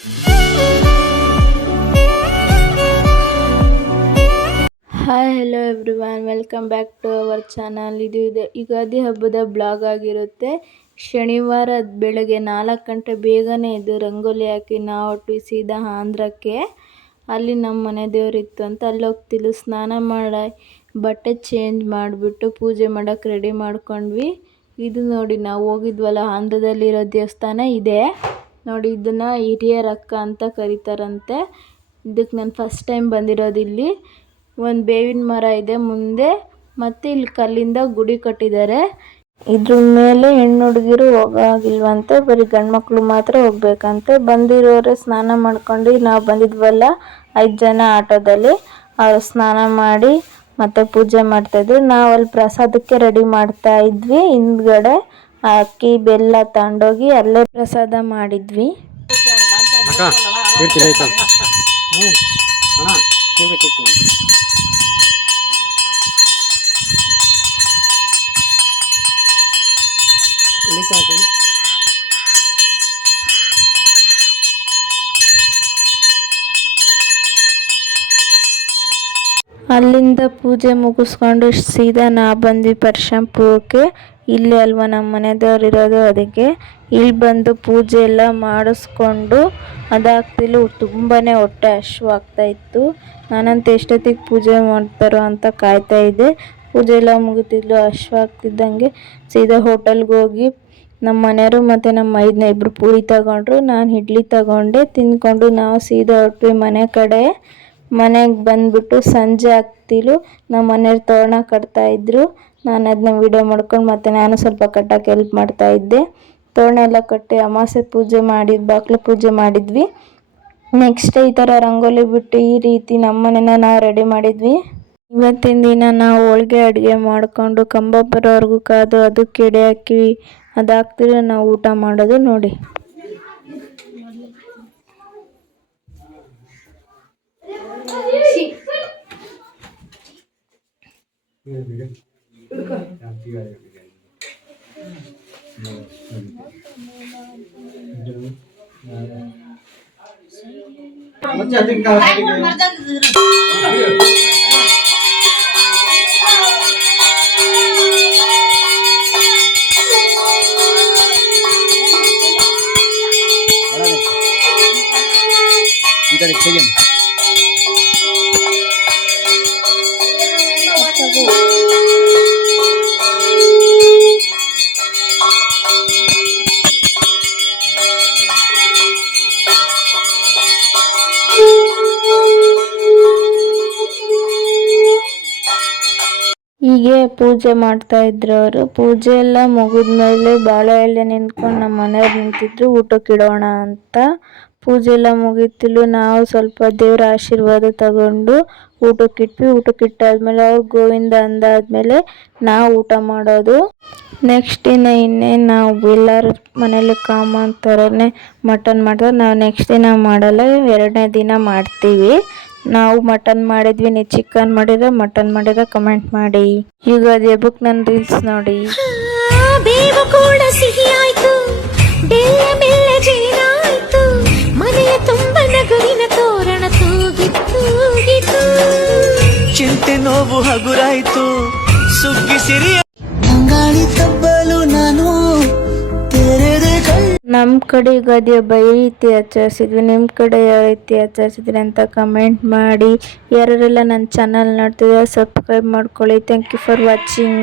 Hi hello everyone, welcome back to our channel. ಇದು ಯುಗಾದಿ ಹಬ್ಬದ blog ಆಗಿರುತ್ತೆ. ಶನಿವಾರ ಬೆಳಗ್ಗೆ 4 ಗಂಟೆ ಬೇಗನೆ ಎದ್ದು ರಂಗೋಲಿ ಹಾಕಿ ನಾವು ಸೀದಾ ಆಂಧ್ರಕ್ಕೆ, ಅಲ್ಲಿ ನಮ್ಮ ಮನೆ ದೇವರಿತ್ತು ಅಂತ ಅಲ್ಲಿ ಹೋಗ್ತಿದ್ಲು. ಸ್ನಾನ ಮಾಡಿ ಬಟ್ಟೆ ಚೇಂಜ್ ಮಾಡಿಬಿಟ್ಟು ಪೂಜೆ ಮಾಡೋಕ್ಕೆ ರೆಡಿ ಮಾಡ್ಕೊಂಡ್ವಿ. ಇದು ನೋಡಿ, ನಾವು ಹೋಗಿದ್ವಲ್ಲ ಆಂಧ್ರದಲ್ಲಿರೋ ದೇವಸ್ಥಾನ ಇದೆ ನೋಡಿ. ಇದನ್ನು ಹಿರಿಯರ ಅಕ್ಕ ಅಂತ ಕರೀತಾರಂತೆ. ಇದಕ್ಕೆ ನಾನು ಫಸ್ಟ್ ಟೈಮ್ ಬಂದಿರೋದು. ಇಲ್ಲಿ ಒಂದು ಬೇವಿನ ಮರ ಇದೆ ಮುಂದೆ, ಮತ್ತು ಇಲ್ಲಿ ಕಲ್ಲಿಂದ ಗುಡಿ ಕಟ್ಟಿದ್ದಾರೆ. ಇದ್ರ ಮೇಲೆ ಹೆಣ್ಣು ಹುಡುಗಿರು ಹೋಗಾಗಿಲ್ವಂತೆ, ಬರೀ ಗಂಡು ಮಕ್ಕಳು ಮಾತ್ರ ಹೋಗ್ಬೇಕಂತೆ. ಬಂದಿರೋರೆ ಸ್ನಾನ ಮಾಡ್ಕೊಂಡು, ನಾವು ಬಂದಿದ್ವಲ್ಲ 5 ಜನ ಆಟೋದಲ್ಲಿ, ಅವ್ರು ಸ್ನಾನ ಮಾಡಿ ಮತ್ತೆ ಪೂಜೆ ಮಾಡ್ತಾಯಿದ್ರು. ನಾವು ಅಲ್ಲಿ ಪ್ರಸಾದಕ್ಕೆ ರೆಡಿ ಮಾಡ್ತಾ ಇದ್ವಿ. ಹಿಂದ್ಗಡೆ ಅಕ್ಕಿ ಬೆಲ್ಲ ತಗೊಂಡೋಗಿ ಅಲ್ಲೇ ಪ್ರಸಾದ ಮಾಡಿದ್ವಿ. ಅಲ್ಲಿಂದ ಪೂಜೆ ಮುಗಿಸ್ಕೊಂಡು ಸೀದಾ ನಾ ಬಂದ್ವಿ ಪರಶಂಪುರಕ್ಕೆ. ಇಲ್ಲಿ ಅಲ್ವಾ ನಮ್ಮ ಮನೆದವ್ರು ಇರೋದು, ಅದಕ್ಕೆ ಇಲ್ಲಿ ಬಂದು ಪೂಜೆ ಎಲ್ಲ ಮಾಡಿಸ್ಕೊಂಡು ಅದಾಗ್ತಿಲ್ಲ. ತುಂಬಾ ಹೊಟ್ಟೆ ಹಶ್ವಾಗ್ತಾಯಿತ್ತು. ನಾನಂತ ಎಷ್ಟೊತ್ತಿಗೆ ಪೂಜೆ ಮಾಡ್ತಾರೋ ಅಂತ ಕಾಯ್ತಾ ಇದ್ದೆ. ಪೂಜೆ ಎಲ್ಲ ಮುಗಿತಿದ್ಲು. ಹಶ್ವಾಗ್ತಿದ್ದಂಗೆ ಸೀದಾ ಹೋಟೆಲ್ಗೆ ಹೋಗಿ ನಮ್ಮ ಮನೆಯವರು ಮತ್ತು ನಮ್ಮ ಮೈದನ ಇಬ್ಬರು ಪೂರಿ ತಗೊಂಡ್ರು. ನಾನು ಇಡ್ಲಿ ತಗೊಂಡೆ. ತಿಂದ್ಕೊಂಡು ನಾವು ಸೀದಾ ಹೊರಟ್ವಿ ಮನೆ ಕಡೆ. ಮನೆಗೆ ಬಂದುಬಿಟ್ಟು ಸಂಜೆ ಆಗ್ತಿಲು. ನಮ್ಮ ಮನೆಯವ್ರು ತೋರಣ ಕಟ್ತಾಯಿದ್ರು. ನಾನು ಅದನ್ನ ವೀಡಿಯೋ ಮಾಡ್ಕೊಂಡು ಮತ್ತು ನಾನು ಸ್ವಲ್ಪ ಕಟ್ಟೋಕ್ಕೆ ಹೆಲ್ಪ್ ಮಾಡ್ತಾಯಿದ್ದೆ. ತೋರಣ ಎಲ್ಲ ಕಟ್ಟಿ ಅಮಾವಾಸ್ಯೆ ಪೂಜೆ ಮಾಡಿ ಬಾಗಿಲು ಪೂಜೆ ಮಾಡಿದ್ವಿ. ನೆಕ್ಸ್ಟ್ ಈ ಥರ ರಂಗೋಲಿ ಬಿಟ್ಟು ಈ ರೀತಿ ನಮ್ಮ ಮನೇನ ನಾವು ರೆಡಿ ಮಾಡಿದ್ವಿ. ಇವತ್ತಿನ ದಿನ ನಾವು ಹೋಳಿಗೆ ಅಡುಗೆ ಮಾಡಿಕೊಂಡು ಕಂಬ ಬರೋವರೆಗೂ ಕಾದು ಅದಕ್ಕೆ ಎಡೆ ಹಾಕಿ ಅದಾಗ್ತಿಲ್ಲ ನಾವು ಊಟ ಮಾಡೋದು ನೋಡಿ. ಹೀಗೆ ಪೂಜೆ ಮಾಡ್ತಾ ಇದ್ರು ಅವರು. ಪೂಜೆ ಎಲ್ಲ ಮುಗಿದ್ಮೇಲೆ ಬಾಳೆ ಎಲೆ ನಿಂತ್ಕೊಂಡು ನಮ್ಮ ಮನೆಯವ್ರು ನಿಂತಿದ್ರು ಊಟಕ್ಕಿಡೋಣ ಅಂತ. ಪೂಜೆ ಎಲ್ಲ ಮುಗೀತಿಲು. ನಾವು ಸ್ವಲ್ಪ ದೇವರ ಆಶೀರ್ವಾದ ತಗೊಂಡು ಊಟಕ್ಕಿಟ್ವಿ. ಊಟಕ್ಕಿಟ್ಟಾದ್ಮೇಲೆ ಅವ್ರು ಗೋವಿಂದ ಅಂದಾದ್ಮೇಲೆ ನಾವು ಊಟ ಮಾಡೋದು. ನೆಕ್ಸ್ಟ್ ದಿನ ಇನ್ನೇನು ನಾವು ಎಲ್ಲರ ಮನೇಲಿ ಕಾಮನ್ ಥರನೇ ಮಟನ್ ಮಾಡಿದ್ರೆ, ನಾವು ನೆಕ್ಸ್ಟ್ ದಿನ ಮಾಡಲ್ಲ, 2ನೇ ದಿನ ಮಾಡ್ತೀವಿ. ನಾವು ಮಟನ್ ಮಾಡಿದ್ವಿ. ನೀವು ಚಿಕನ್ ಮಾಡಿದ್ರೆ ಮಟನ್ ಮಾಡಿದ್ರೆ ಕಮೆಂಟ್ ಮಾಡಿ. ಯುಗಾದಿ ಹಬ್ಬಕ್ಕೆ ನನ್ನ ರೀಲ್ಸ್ ನೋಡಿ. ಬೇವು ಕೂಡ ಸಿಹಿ ಆಯ್ತು, ಬೆಲ್ಲ ಮೆಲ್ಲ ಜೇನಾಯ್ತು, ಮನೆಯ ತುಂಬ ನಗುವಿನ ತೋರಣ ತೂಗಿತ್ತು. ಚಿಂತೆ ನೋವು ಹಗುರಾಯ್ತು, ಸುಗ್ಗಿ ಸಿರಿಯ ಅಂಗಾಳಿ ತಬ್ಬಲು ನಾನು. ನಮ್ಮ ಕಡೆ ಯುಗಾದಿ ಹಬ್ಬ ಈ ರೀತಿ ಆಚರಿಸಿದ್ವಿ. ನಿಮ್ಮ ಕಡೆ ಯಾವ ರೀತಿ ಆಚರಿಸಿದ್ರಿ ಅಂತ ಕಮೆಂಟ್ ಮಾಡಿ. ಯಾರೆಲ್ಲ ನನ್ನ ಚಾನಲ್ ನೋಡ್ತಿದ್ರೆ ಸಬ್ಸ್ಕ್ರೈಬ್ ಮಾಡ್ಕೊಳ್ಳಿ. Thank you for watching.